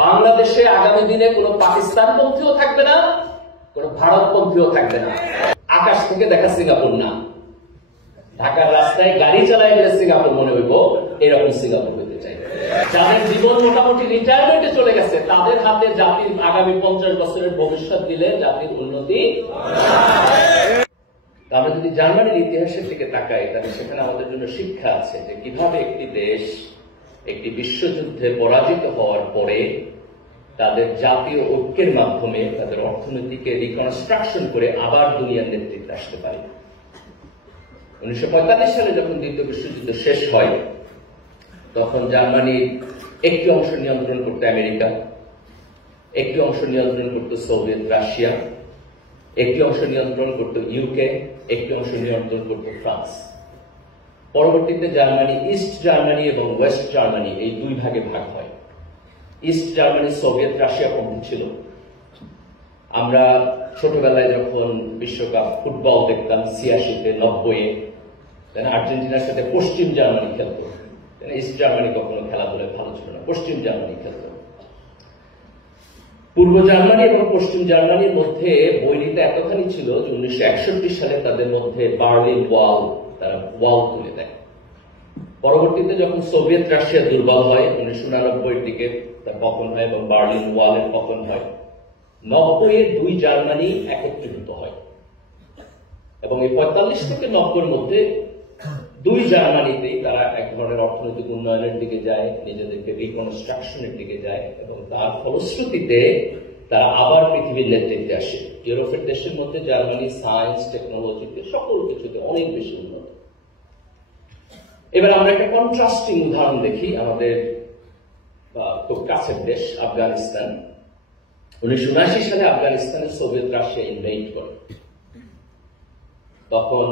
বাংলাদেশে আগামী দিনে কোনো পাকিস্তানপন্থীও থাকবে না, কোনো ভারতপন্থীও থাকবে না। আকাশ থেকে দেখা সিঙ্গাপুর না, ঢাকার রাস্তায় গাড়ি চালায় গেলে সিঙ্গাপুর মনে হইব, এরকম সিঙ্গাপুর হইতে চাই। যাদের জীবন মোটামুটি রিটায়ারমেন্টে চলে গেছে তাদের হাতে জাতির আগামী 50 বছরের ভবিষ্যৎ দিলে জাতির উন্নতি। আমরা যদি জার্মানির ইতিহাসের দিকে তাকাই তাহলে সেখানে আমাদের জন্য শিক্ষা আছে যে কিভাবে একটি দেশ একটি বিশ্বযুদ্ধে পরাজিত হওয়ার পরে তাদের জাতীয় ঐক্যের মাধ্যমে তাদের অর্থনীতিকে রিকনস্ট্রাকশন করে আবার দুনিয়ার নেতৃত্বে আসতে পারে। 1945 সালে যখন দ্বিতীয় বিশ্বযুদ্ধ শেষ হয় তখন জার্মানির একটি অংশ নিয়ন্ত্রণ করত আমেরিকা, একটি অংশ নিয়ন্ত্রণ করত সোভিয়েত রাশিয়া, একটি অংশ নিয়ন্ত্রণ করত ইউকে, একটি অংশ নিয়ন্ত্রণ করত ফ্রান্স। পরবর্তীতে জার্মানি ইস্ট জার্মানি এবং ওয়েস্ট জার্মানি এই দুই ভাগে ভাগ হয়। ইস্ট জার্মানি সোভিয়েত রাশিয়া পন্থী ছিল। আমরা ছোটবেলায় যখন বিশ্বকাপ ফুটবল দেখতাম 86-তে 90-এ, আর্জেন্টিনার সাথে পশ্চিম জার্মানি খেলত। ইস্ট জার্মানি কখনো খেলাধুলায় ভালো ছিল না, পশ্চিম জার্মানি খেলত। পূর্ব জার্মানি এবং পশ্চিম জার্মানির মধ্যে বৈরিতা এতখানি ছিল যে 1961 সালে তাদের মধ্যে বার্লিন ওয়াল, তারা ওয়াল তুলে দেয়। পরবর্তীতে যখন সোভিয়েত রাশিয়া দুর্বল হয় 1999-এর দিকে তার পতন হয় এবং বার্লিন ওয়ালের পতন হয়। 90-এর দুই জার্মানি একত্রিত হয় এবং এই 45 থেকে 90-এর মধ্যে দুই জার্মানিতেই তারা এক ধরনের অর্থনৈতিক উন্নয়নের দিকে যায়, নিজেদেরকে রিকনস্ট্রাকশনের দিকে যায় এবং তার ফলশ্রুতিতে তারা আবার পৃথিবীর নেতৃত্বে আসে। ইউরোপের দেশের মধ্যে জার্মানি সায়েন্স টেকনোলজিতে সকল কিছুতে অনেক বেশি উন্নত। এবার আমরা একটা কন্ট্রাস্টিং উদাহরণ দেখি, আমাদের খুব কাছের দেশ আফগানিস্তান। 1979 সালে আফগানিস্তানে সোভিয়েত রাশিয়া ইনভেড করে। তখন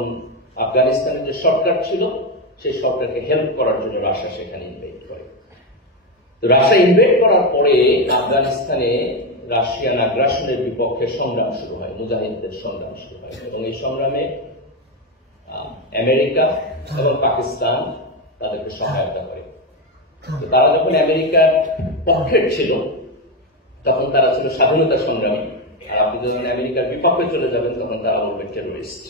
আফগানিস্তানের যে সরকার ছিল সেই সরকারকে হেল্প করার জন্য রাশিয়া সেখানে ইনভেড করে। তো রাশিয়া ইনভেড করার পরে আফগানিস্তানে রাশিয়ান আগ্রাসনের বিপক্ষে সংগ্রাম শুরু হয়, মুজাহিদদের সংগ্রাম শুরু হয় এবং এই সংগ্রামে আমেরিকা এবং পাকিস্তান তাদেরকে সহায়তা করে। তো তারা যখন আমেরিকার পক্ষের ছিল তখন তারা ছিল স্বাধীনতা সংগ্রামী, আর আপনি যখন আমেরিকার বিপক্ষে চলে যাবেন তখন তারা বলবে টেরোরিস্ট।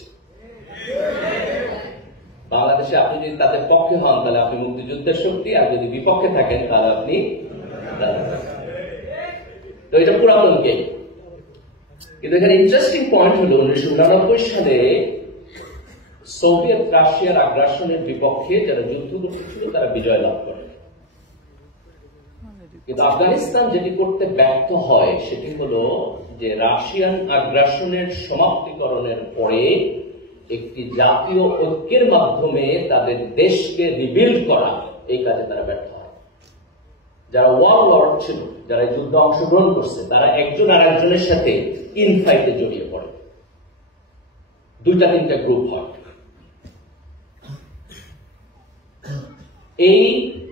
বাংলাদেশে আপনি যদি তাদের পক্ষে হন তাহলে আপনি মুক্তিযুদ্ধের শক্তি, আর যদি বিপক্ষে থাকেন তাহলে আপনি। তো এটা পুরাতন গেম। কিন্তু এখানে ইন্টারেস্টিং পয়েন্ট হলো 1989 সালে সোভিয়েত রাশিয়ার আগ্রাসনের বিপক্ষে যারা যুদ্ধ করতেছিল তারা বিজয় লাভ করে। কিন্তু আফগানিস্তান যেটি করতে ব্যর্থ হয় সেটি হলো যে রাশিয়ান আগ্রাসনের সমাপ্তিকরণের পরে একটি জাতীয় ঐক্যের মাধ্যমে তাদের দেশকে রিবিল্ড করা, এই কাজে তারা ব্যর্থ হয়। যারা ওয়ার লর্ড ছিল, যারা যুদ্ধে অংশগ্রহণ করছে, তারা একজন আর একজনের সাথে ইনফাইটে জড়িয়ে পড়ে, দুইটা তিনটা গ্রুপ হয়। এই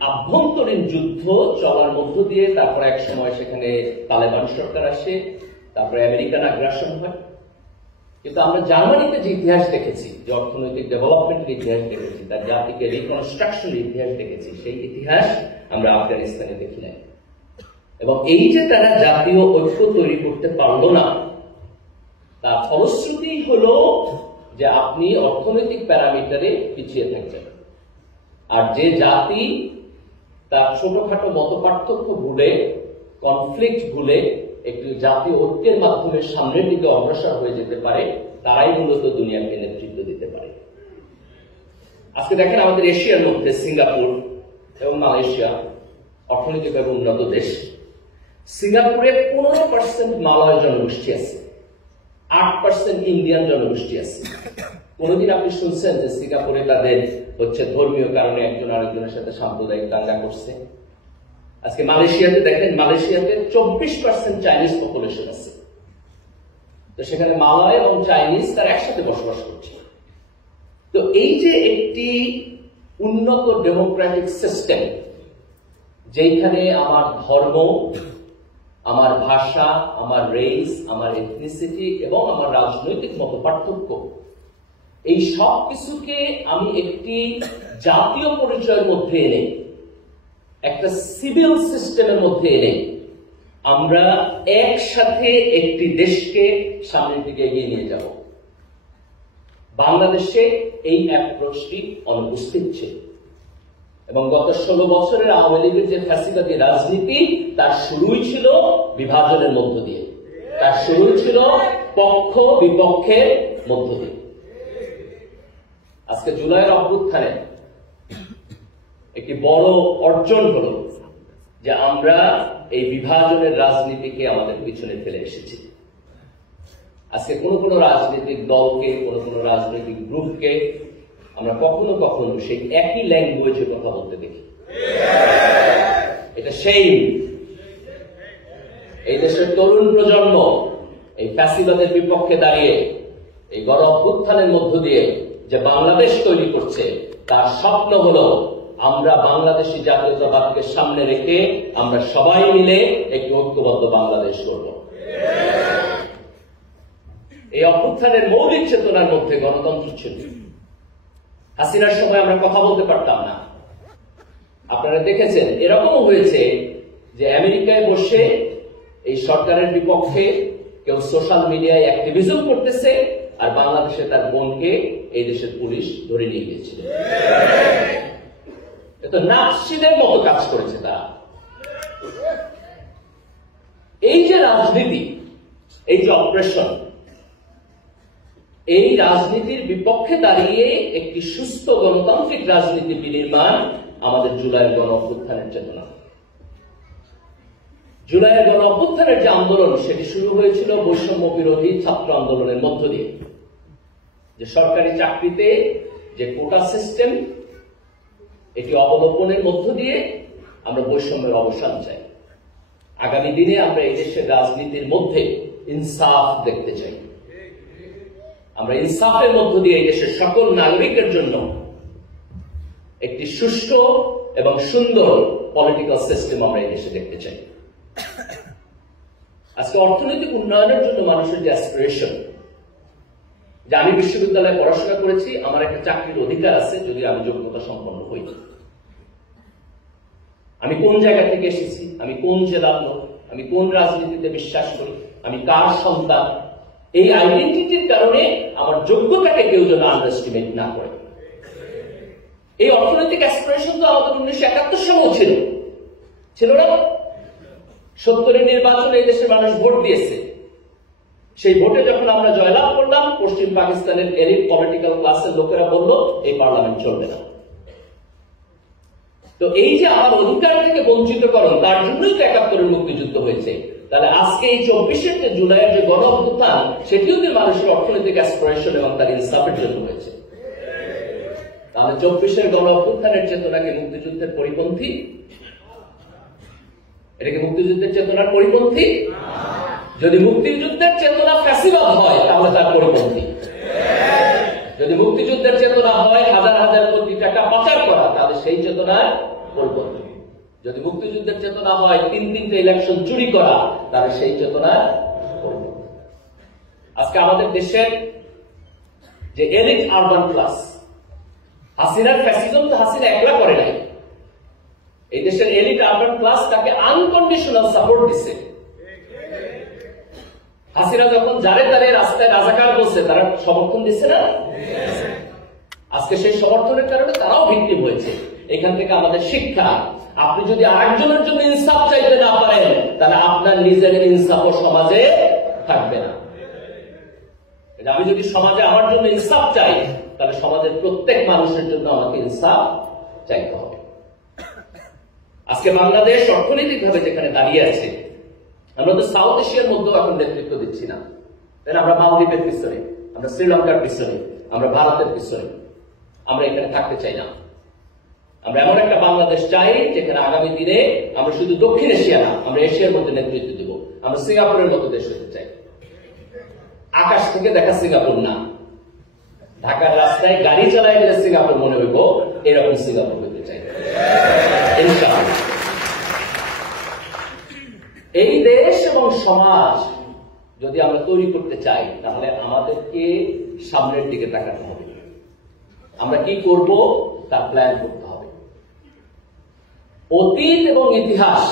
আভ্যন্তরীণ যুদ্ধ চলার মধ্য দিয়ে তারপর এক সময় সেখানে তালেবান সরকার আসে, তারপরে আমেরিকান আগ্রাসন হয়। কিন্তু আমরা জার্মানিতে যে ইতিহাস দেখেছি, যে অর্থনৈতিক ডেভেলপমেন্টের ইতিহাস দেখেছি, তার জাতিকে রিকনস্ট্রাকশনের ইতিহাস দেখেছি, সেই ইতিহাস আমরা আফগানিস্তানে দেখি নাই। এবং এই যে তারা জাতীয় ঐক্য তৈরি করতে পারলো না, তার ফলশ্রুতি হলো যে আপনি অর্থনৈতিক প্যারামিটারে পিছিয়ে থাকছেন। আর যে জাতি তার ছোটখাটো মতপার্থক্য ভুলে, কনফ্লিক্ট ভুলে একটি জাতীয় ঐক্যের মাধ্যমে সামনের দিকে অগ্রসর হয়ে যেতে পারে, তারাই মূলত দুনিয়াকে নেতৃত্ব দিতে পারে। আজকে দেখেন আমাদের এশিয়ার মধ্যে সিঙ্গাপুর এবং মালয়েশিয়া অর্থনৈতিকভাবে উন্নত দেশ। সিঙ্গাপুরে 15% মালয় জনগোষ্ঠী আছে, 8% ইন্ডিয়ান জনগোষ্ঠী আছে। কোনদিন আপনি শুনছেন যে সিঙ্গাপুরে তাদের ধর্মীয় কারণে একজন আরেকজনের সাথে সাম্প্রদায়িক দাঙ্গা করছে? আজকে মালয়েশিয়াতে দেখেন, মালয়েশিয়াতে 24% চাইনিজ পপুলেশন আছে। তো সেখানে মালয় এবং চাইনিজ তারা একসাথে বসবাস করছে। তো এই যে একটি উন্নত ডেমোক্রেটিক সিস্টেম, যেখানে আমার ধর্ম, আমার ভাষা, আমার রেস, আমার এথনিসিটি এবং আমার রাজনৈতিক মতপার্থক্য, এই সব কিছুকে আমি একটি জাতীয় পরিচয়ের মধ্যে এনে, একটা সিভিল সিস্টেমের মধ্যে এনে আমরা একসাথে একটি দেশকে সামনের দিকে এগিয়ে নিয়ে যাব। বাংলাদেশে এই অ্যাপ্রোচটি অনুপস্থিত ছিল এবং গত 16 বছরের আওয়ামী লীগের যে ফ্যাসিবাদী রাজনীতি তার শুরুই ছিল বিভাজনের মধ্য দিয়ে, তার শুরুই ছিল পক্ষ বিপক্ষের মধ্য দিয়ে। আজকে জুলাইয়ের অভ্যুত্থানে একটি বড় অর্জন হলো যে আমরা এই বিভাজনের রাজনীতিকে আমাদের পিছনে ফেলে এসেছি। আজকে কোন রাজনৈতিক দলকে, কোন রাজনৈতিক গ্রুপকে আমরা কখনো কখনো সেই একই ল্যাঙ্গুয়েজে কথা বলতে দেখি। এটা সেই এই দেশের তরুণ প্রজন্ম এই ফ্যাসিবাদের বিপক্ষে দাঁড়িয়ে এই গণ অভ্যুত্থানের মধ্য দিয়ে যে বাংলাদেশ তৈরি করছে, তার স্বপ্ন হলো আমরা বাংলাদেশী জাতীয়তাবাদকে সামনে রেখে আমরা সবাই মিলে একটি ঐক্যবদ্ধ বাংলাদেশ করব। এই অভ্যুত্থানের মৌলিক চেতনার মধ্যে গণতন্ত্র ছিল। হাসিনার সময় আমরা কথা বলতে পারতাম না। আপনারা দেখেছেন এরকমও হয়েছে যে আমেরিকায় বসে এই সরকারের বিপক্ষে কেউ সোশ্যাল মিডিয়ায় অ্যাক্টিভিজম করতেছে, আর বাংলাদেশে তার বোনকে এই দেশের পুলিশ ধরে নিয়ে গিয়েছিল। এটা নাৎসিদের মতো কাজ করেছে তারা। এই যে রাজনীতি, এই যে অপারেশন, এই রাজনীতির বিপক্ষে দাঁড়িয়ে একটি সুস্থ গণতান্ত্রিক রাজনীতি বিনির্মাণ আমাদের জুলাইয়ের গণ অভ্যুত্থানের চেতনা। জুলাইয়ের গণ অভ্যুত্থানের যে আন্দোলন, সেটি শুরু হয়েছিল বৈষম্য বিরোধী ছাত্র আন্দোলনের মধ্য দিয়ে। যে সরকারি চাকরিতে যে কোটা সিস্টেম, এটি অবলোপনের মধ্য দিয়ে আমরা বৈষম্যের অবসান চাই। আগামী দিনে আমরা এই দেশের রাজনীতির মধ্যে ইনসাফ দেখতে চাই। আমরা ইনসাফের মধ্য দিয়ে এই দেশের সকল নাগরিকের জন্য একটি সুষ্ঠু এবং সুন্দর পলিটিক্যাল সিস্টেম আমরা এই দেশে দেখতে চাই। আজকে অর্থনৈতিক উন্নয়নের জন্য মানুষের যে অ্যাসপিরেশন, যে আমি বিশ্ববিদ্যালয়ে পড়াশোনা করেছি, আমার একটা চাকরির অধিকার আছে যদি আমি যোগ্যতা সম্পন্ন হই। আমি কোন জায়গা থেকে এসেছি, আমি কোন জেলার লোক, আমি কোন রাজনীতিতে বিশ্বাস করি, আমি কার সন্তান, এই আইডেন্টিটির কারণে আমার যোগ্যতাকে কেউ যেন আন্ডারস্টিমেট না করে। এই অর্থনৈতিক অ্যাসপিরেশন তো আমাদের 1971 সালেও ছিল না? 70-এর নির্বাচনে এই দেশের মানুষ ভোট দিয়েছে। সেই ভোটে যখন আমরা জয়লাভ করলাম, পশ্চিম পাকিস্তানের এলিট পলিটিক্যাল ক্লাসের লোকেরা বলল এই পার্লামেন্ট চলবে না। তো এই যে আমার অধিকার থেকে বঞ্চিতকরণ, তার জন্যই তো 71-এর মুক্তিযুদ্ধ হয়েছে। তাহলে আজকে এই 24-এর যে জুলাইয়ের যে গণ অভ্যুত্থান, সেটিও তো মানুষের অর্থনৈতিক অ্যাসপিরেশন এবং তার ইনসাফের জন্য হয়েছে। তাহলে 24-এর গণ অভ্যুত্থানের চেতনাকে মুক্তিযুদ্ধের পরিপন্থী? এটা কি মুক্তিযুদ্ধের চেতনার পরিপন্থী? যদি মুক্তিযুদ্ধের চেতনা ফ্যাসিবাদ হয় তাহলে তার পরিপন্থী। যদি মুক্তিযুদ্ধের চেতনা হয় হাজার হাজার কোটি টাকা পাচার করা, তাহলে সেই চেতনার পরিপন্থী। যদি মুক্তিযুদ্ধের চেতনা হয় 3-3টে ইলেকশন চুরি করা, তাহলে সেই চেতনার পরিপন্থী। আজকে আমাদের দেশের যে এলিট আরবান ক্লাস, হাসিনার ফ্যাসিজম তো হাসিনা একলা করে নাই। এই দেশের এলিট আরবান ক্লাস তাকে আনকন্ডিশনাল সাপোর্ট দিচ্ছে। হাসিনা যখন যারে তারে রাস্তায় রাজাকার বলছে, তারা সমর্থন দিচ্ছে না? আজকে সেই সমর্থনের কারণে তারাও ভিক্টিম হয়েছে। এখান থেকে আমাদের শিক্ষা, আপনি যদি আরেকজনের জন্য ইনসাফ চাইতে না পারেন, তাহলে আপনার নিজের ইনসাফও সমাজে থাকবে না। আমি যদি সমাজে আমার জন্য ইনসাফ চাই, তাহলে সমাজের প্রত্যেক মানুষের জন্য আমাকে ইনসাফ চাইতে হবে। আজকে বাংলাদেশ অর্থনৈতিকভাবে যেখানে দাঁড়িয়ে আছে, আমরা তো সাউথ এশিয়ার মধ্যেও এখন নেতৃত্ব দিচ্ছি না, তাই না? আমরা মালদ্বীপের পিছনে, আমরা শ্রীলঙ্কার পিছনে, আমরা ভারতের পিছনে। আমরা এখানে থাকতে চাই না। আমরা এমন একটা বাংলাদেশ চাই যেখানে আগামী দিনে আমরা শুধু দক্ষিণ এশিয়া না, আমরা এশিয়ার মধ্যে নেতৃত্ব দিব। আমরা সিঙ্গাপুরের মতো দেশ হতে চাই। আকাশ থেকে দেখা সিঙ্গাপুর না, ঢাকার রাস্তায় গাড়ি চালায় গেলে সিঙ্গাপুর মনে হইব, এরকম সিঙ্গাপুর হতে চাই ইনশাআল্লাহ। এই দেশ এবং সমাজ যদি আমরা তৈরি করতে চাই, তাহলে আমাদেরকে সামনের দিকে তাকাতে হবে। আমরা কি করব তার প্ল্যান করতে হবে। অতীত এবং ইতিহাস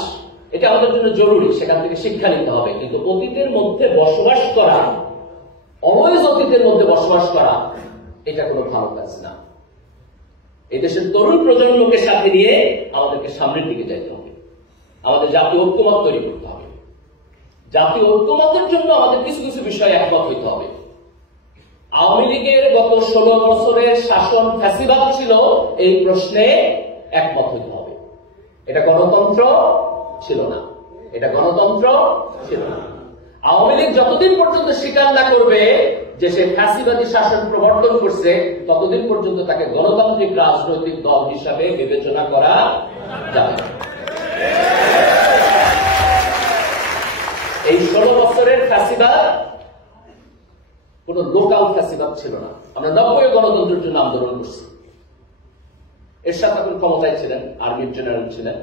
এটা আমাদের জন্য জরুরি, সেখান থেকে শিক্ষা নিতে হবে। কিন্তু অতীতের মধ্যে বসবাস করা, অলওয়েজ অতীতের মধ্যে বসবাস করা, এটা কোনো ভালো কাজ না। এই দেশের তরুণ প্রজন্মকে সাথে নিয়ে আমাদেরকে সামনের দিকে যেতে হবে। আমাদের জাতীয় ঐক্যমত তৈরি করতে হবে। জাতীয় ঐক্যমতের জন্য আমাদের কিছু কিছু বিষয়ে একমত হইতে হবে। আওয়ামী লীগের গত 16 বছরের শাসন ফ্যাসিবাদ ছিল, এই প্রশ্নে একমত হইতে হবে। এটা গণতন্ত্র ছিল না, এটা গণতন্ত্র ছিল না। আওয়ামী লীগ যতদিন পর্যন্ত স্বীকার না করবে যে সে ফ্যাসিবাদী শাসন প্রবর্তন করছে, ততদিন পর্যন্ত তাকে গণতান্ত্রিক রাজনৈতিক দল হিসাবে বিবেচনা করা যাবে না। এই 16 বছরের ফ্যাসিবাদ কোন লোকাল ফ্যাসিবাদ ছিল না। আমরা 90 গণতন্ত্রের জন্য আন্দোলন করছি। এরশাদ তখন ক্ষমতায় ছিলেন, আর্মির জেনারেল ছিলেন,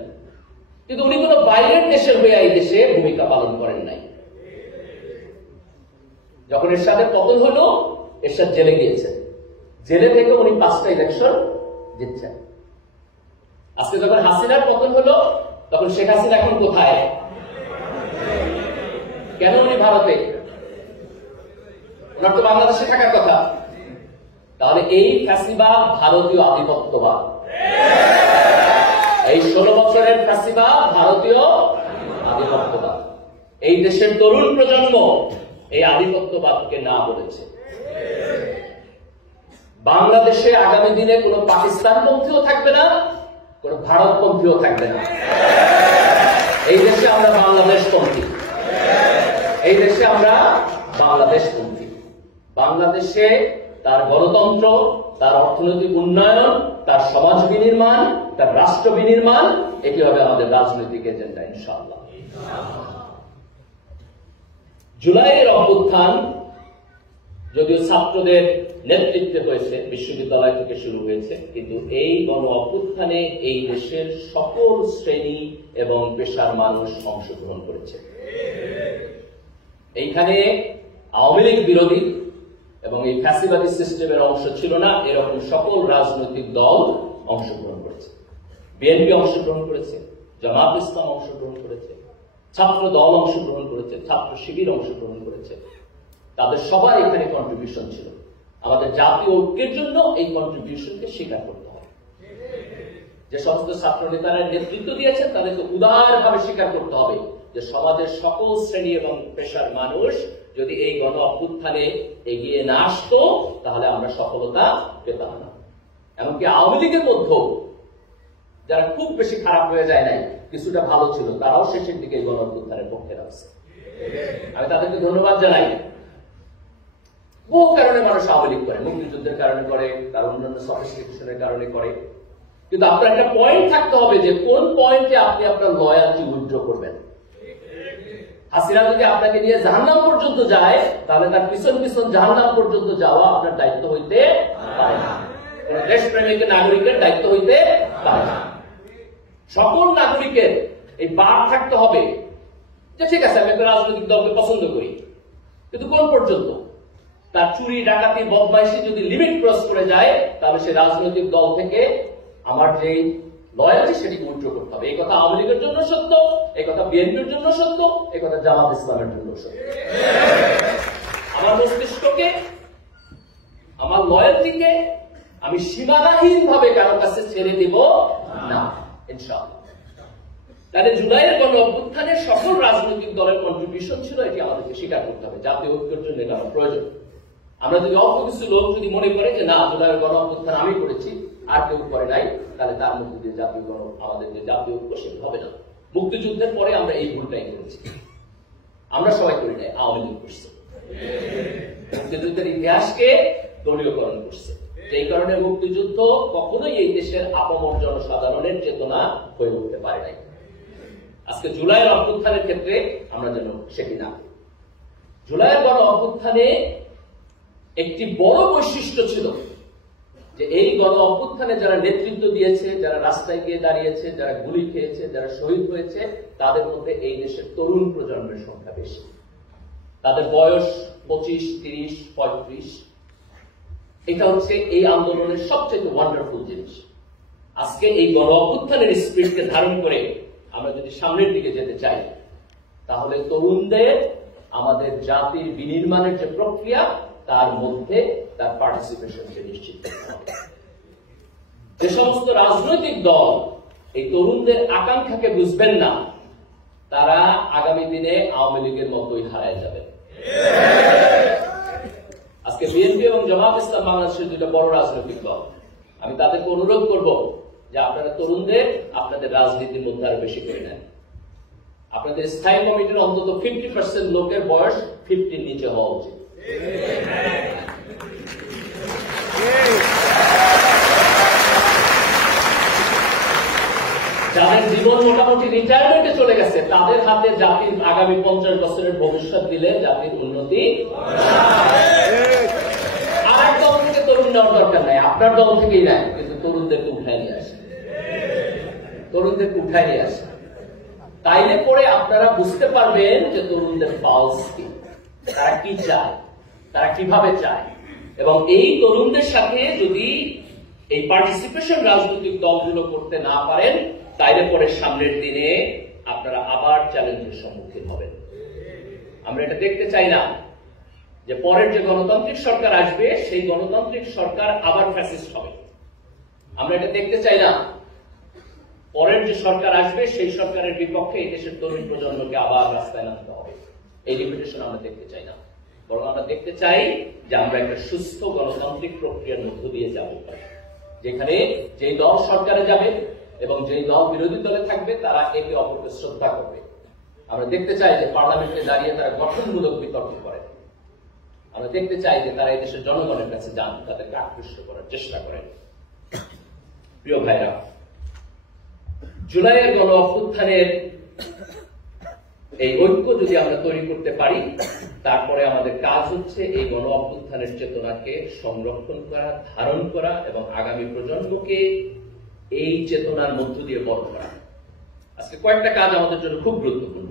কিন্তু উনি কোন বাইরের দেশের হয়ে এই দেশে ভূমিকা পালন করেন নাই। যখন এরশাদের পতন হলো, এরশাদ জেলে গিয়েছেন, জেলে থেকে উনি 5টা ইলেকশন জিতছেন। আজকে যখন হাসিনার পতন হলো, তখন শেখ হাসিনা এখন কোথায়? কেন উনি ভারতে? ওনার তো বাংলাদেশে থাকার কথা। তাহলে এই ফ্যাসিবাদ ভারতীয় আধিপত্যবাদ। এই 16 বছরের ফ্যাসিবাদ ভারতীয় আধিপত্যবাদ। এই দেশের তরুণ প্রজন্ম এই আধিপত্যবাদকে না বলেছে। বাংলাদেশে আগামী দিনে কোন পাকিস্তানপন্থীও থাকবে না, কোন ভারতপন্থীও থাকবে না। এই দেশে আমরা বাংলাদেশপন্থী, এই দেশে আমরা বাংলাদেশপন্থী। বাংলাদেশে তার গণতন্ত্র, তার অর্থনৈতিক উন্নয়ন, তার সমাজ বিনির্মাণ, তার রাষ্ট্র বিনির্মাণ, এটি হবে আমাদের রাজনৈতিক এজেন্ডা ইনশাআল্লাহ। জুলাইয়ের অভ্যুত্থান যদিও ছাত্রদের নেতৃত্বে হয়েছে, বিশ্ববিদ্যালয় থেকে শুরু হয়েছে, কিন্তু এই গণ অভ্যুত্থানে এই দেশের সকল শ্রেণী এবং পেশার মানুষ অংশগ্রহণ করেছে। এইখানে আওয়ামী লীগ বিরোধী এবং এই ফ্যাসিবাদী সিস্টেমের অংশ ছিল না এরকম সকল রাজনৈতিক দল অংশগ্রহণ করেছে। বিএনপি অংশগ্রহণ করেছে, জামাত ইসলাম অংশগ্রহণ করেছে, ছাত্র দল অংশগ্রহণ করেছে, ছাত্র শিবির অংশগ্রহণ করেছে। তাদের সবার এখানে কন্ট্রিবিউশন ছিল। আমাদের জাতীয় ঐক্যের জন্য এই কন্ট্রিবিউশনকে স্বীকার করতে হবে। যে সমস্ত ছাত্র নেতারা নেতৃত্ব দিয়েছেন তাদেরকে উদারভাবে স্বীকার করতে হবে যে সমাজের সকল শ্রেণী এবং পেশার মানুষ যদি এই গণ অভ্যুত্থানে এগিয়ে না আসতো তাহলে আমরা সফলতা পেতাম না। এমনকি আওয়ামী লীগের মধ্যেও যারা খুব বেশি খারাপ হয়ে যায় নাই, কিছুটা ভালো ছিল, তারাও শেষের দিকে এই গণ অভ্যুত্থানের পক্ষে রাখছে। আমি তাদেরকে ধন্যবাদ জানাই। বহু কারণে মানুষ আওয়ামী লীগ করে, মুক্তিযুদ্ধের কারণে করে, তার অন্যান্য সফিস্টিকেশনের কারণে করে। কিন্তু আপনার একটা পয়েন্ট থাকতে হবে যে কোন পয়েন্টে আপনি আপনার লয়ালটি উইথড্র করবেন। হাসিনা যদি আপনাকে নিয়ে জাহান্নাম পর্যন্ত যায়, তাহলে তার পিছন পিছন জাহান্নাম পর্যন্ত যাওয়া আপনার দায়িত্ব হইতে পারে না। কোন দেশপ্রেমিক নাগরিকের দায়িত্ব হইতে পারে না। সকল নাগরিকের এই বাদ থাকতে হবে যে ঠিক আছে আমি একটা রাজনৈতিক দলকে পছন্দ করি, কিন্তু কোন পর্যন্ত? তার চুরি ডাকাতি বদমাইশি যদি লিমিট ক্রস করে যায়, তাহলে সে রাজনৈতিক দল থেকে আমার যে লয়ালটি সেটিকে উইথড্র করতে হবে। এই কথা আওয়ামী লীগের জন্য সত্য, এই কথা বিএনপির জন্য সত্য, এই কথা জামাত ইসলামের জন্য সত্য। আমার মস্তিষ্ককে, আমার লয়ালটিকে আমি সীমানাহীন ভাবে কারোর কাছে ছেড়ে দিব না ইনশাআল্লাহ। তাহলে জুলাইয়ের গণ অভ্যুত্থানে সকল রাজনৈতিক দলের কন্ট্রিবিউশন ছিল, এটি আমাদেরকে স্বীকার করতে হবে। জাতীয় ঐক্যের জন্য এটা আমার প্রয়োজন। আমরা যদি অল্প কিছু লোক যদি মনে করে যে না জুলাইয়ের গণ অভ্যুত্থান আমি করেছি আর কেউ করে নাই, তাহলে তার মধ্যে দিয়ে জাতীয় আমাদের যে জাতীয় ঐক্য সেটা হবে না। মুক্তিযুদ্ধের পরে আমরা এই ভুলটাই করেছি। আমরা সবাই করি নাই, আওয়ামী লীগ করছে। মুক্তিযুদ্ধের ইতিহাসকে দলীয়করণ করছে। এই কারণে মুক্তিযুদ্ধ কখনোই এই দেশের আপামর জনসাধারণের চেতনা হয়ে উঠতে পারে নাই। আজকে জুলাইয়ের অভ্যুত্থানের ক্ষেত্রে আমরা যেন সেটি না। জুলাইয়ের গণ অভ্যুত্থানে একটি বড় বৈশিষ্ট্য ছিল যে এই গণ অভ্যুত্থানে যারা নেতৃত্ব দিয়েছে, যারা রাস্তায় গিয়ে দাঁড়িয়েছে, যারা গুলি খেয়েছে, যারা শহীদ হয়েছে, তাদের মধ্যে এই দেশের তরুণ প্রজন্মের সংখ্যা বেশি। তাদের বয়স 25, 30, 35। এটা হচ্ছে এই আন্দোলনের সবচেয়ে ওয়ান্ডারফুল জিনিস। আজকে এই গণ অভ্যুত্থানের স্পিরিটকে ধারণ করে আমরা যদি সামনের দিকে যেতে চাই, তাহলে তরুণদের আমাদের জাতির বিনির্মাণের যে প্রক্রিয়া তার মধ্যে তার পার্টিসিপেশনকে নিশ্চিত করতে হবে। যে সমস্ত রাজনৈতিক দল এই তরুণদের আকাঙ্ক্ষাকে বুঝবেন না, তারা আগামী দিনে আওয়ামী লীগের মতোই হারায় যাবে। আজকে বিএনপি এবং জামাত ইসলাম বাংলাদেশের দুটো বড় রাজনৈতিক দল, আমি তাদেরকে অনুরোধ করব যে আপনারা তরুণদের আপনাদের রাজনীতির মধ্যে আরো বেশি করে নেন। আপনাদের স্থায়ী কমিটির অন্তত 50% লোকের বয়স 50 নিচে হওয়া উচিত। যাদের জীবন মোটামুটি রিটায়ারমেন্টে চলে গেছে, তাদের হাতে জাতির আগামী 50 বছরের ভবিষ্যৎ দিলে জাতির উন্নতি। আর এক দল থেকে তরুণ নেওয়ার দরকার নাই, আপনার দল থেকেই নেয়, কিন্তু তরুণদেরকে উঠায় নিয়ে আসে, তরুণদেরকে উঠায় নিয়ে আসে। তাইলে পরে আপনারা বুঝতে পারবেন যে তরুণদের পালস কি, তারা কি চায়, তারা কিভাবে চায়। এবং এই তরুণদের সাথে যদি এই পার্টিসিপেশন রাজনৈতিক দলগুলো করতে না পারেন, তাইলে পরে সামনের দিনে আপনারা আবার চ্যালেঞ্জের সম্মুখীন হবেন। আমরা এটা দেখতে চাই না যে পরের যে গণতান্ত্রিক সরকার আসবে সেই গণতান্ত্রিক সরকার আবার ফ্যাসিস্ট হবে। আমরা এটা দেখতে চাই না পরের যে সরকার আসবে সেই সরকারের বিপক্ষে এই দেশের তরুণ প্রজন্মকে আবার রাস্তায় নামতে হবে। এই রিপিটেশন আমরা দেখতে চাই না, বরং আমরা দেখতে চাই যে আমরা একটা সুস্থ গণতান্ত্রিক প্রক্রিয়ার মধ্য দিয়ে যাব, যেখানে যেই দল সরকারে যাবে এবং যেই দল বিরোধী দলে থাকবে তারা একে অপরকে শ্রদ্ধা করবে। আমরা দেখতে চাই যে পার্লামেন্টে দাঁড়িয়ে তারা গঠনমূলক বিতর্ক করে। আমরা দেখতে চাই যে তারা এই দেশের জনগণের কাছে যান, তাদেরকে আকৃষ্ট করার চেষ্টা করেন। প্রিয় ভাইরা, জুলাইয়ের গণ অভ্যুত্থানের এই ঐক্য যদি আমরা তৈরি করতে পারি, তারপরে আমাদের কাজ হচ্ছে এই গণ অভ্যুত্থানের চেতনাকে সংরক্ষণ করা, ধারণ করা এবং আগামী প্রজন্মকে এই চেতনার মধ্য দিয়ে বড় করা। আজকে কয়েকটা কাজ আমাদের জন্য খুব গুরুত্বপূর্ণ।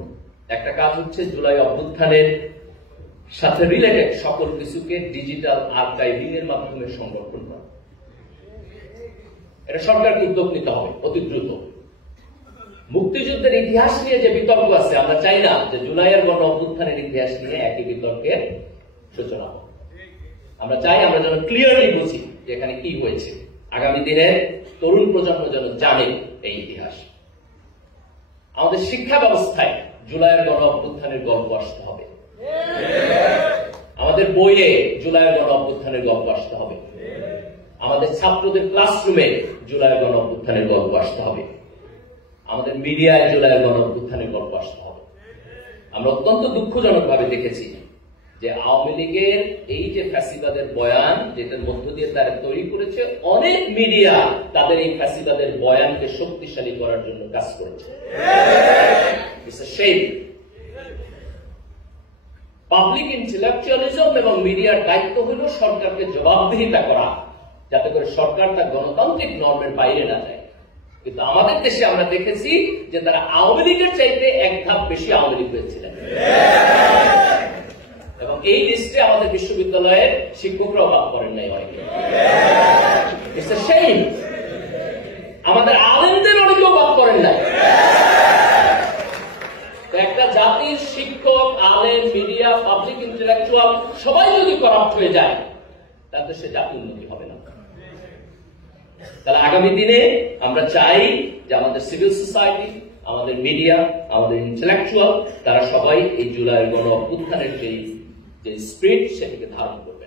একটা কাজ হচ্ছে জুলাই অভ্যুত্থানের সাথে রিলেটেড সকল কিছুকে ডিজিটাল আর্কাইভিং এর মাধ্যমে সংরক্ষণ করা। এটা সরকারকে উদ্যোগ নিতে হবে অতি দ্রুত। মুক্তিযুদ্ধের ইতিহাস নিয়ে যে বিতর্ক আছে, আমরা চাই না যে জুলাইয়ের গণ অভ্যুত্থানের ইতিহাস নিয়ে একই বিতর্কের সূচনা হোক। আমরা চাই আমরা যেন ক্লিয়ারলি বুঝি যে এখানে কি হয়েছে, আগামী দিনের তরুণ প্রজন্ম যেন জানে এই ইতিহাস। আমাদের শিক্ষা ব্যবস্থায় জুলাইয়ের গণ অভ্যুত্থানের গল্প আসতে হবে, আমাদের বইয়ে জুলাইয়ের গণ অভ্যুত্থানের গল্প আসতে হবে, আমাদের ছাত্রদের ক্লাসরুমে জুলাইয়ের গণ অভ্যুত্থানের গল্প আসতে হবে, আমাদের মিডিয়ায় জুলাইয়ের গণ অভ্যুত্থানের গল্প আসতে হবে। আমরা অত্যন্ত দুঃখজনক ভাবে দেখেছি যে আওয়ামী লীগের এই যে ফ্যাসিবাদের বয়ান, যেটার মধ্য দিয়ে তারা তৈরি করেছে, অনেক মিডিয়া তাদের এই ফ্যাসিবাদের বয়ানকে শক্তিশালী করার জন্য কাজ করেছে। It's a shame. Public intellectualism এবং মিডিয়ার দায়িত্ব হল সরকারকে জবাবদিহিতা করা, যাতে করে সরকার তার গণতান্ত্রিক নর্মের বাইরে না যায়। কিন্তু আমাদের দেশে আমরা দেখেছি যে তারা আওয়ামী লীগের চাইতে এক ধাপ বেশি আওয়ামী লীগ হয়েছিলেন, এবং এই লিস্টে আমাদের বিশ্ববিদ্যালয়ের শিক্ষকরাও বাদ করেন নাই অনেকে। It's a shame. আমাদের আলেমদের অনেকেও বাদ করেন নাই। একটা জাতির শিক্ষক, আলেম, মিডিয়া, পাবলিক ইন্টেলেকচুয়াল সবাই যদি করাপ্ট হয়ে যায়, তাহলে সে জাতির উন্নতি হবে না। তাহলে আগামী দিনে আমরা চাই যে আমাদের সিভিল সোসাইটি, আমাদের মিডিয়া, আমাদের ইন্টেলেকচুয়াল, তারা সবাই এই জুলাইয়ের গণ অভ্যুত্থানের যে স্পিরিট সেটাকে ধারণ করবে।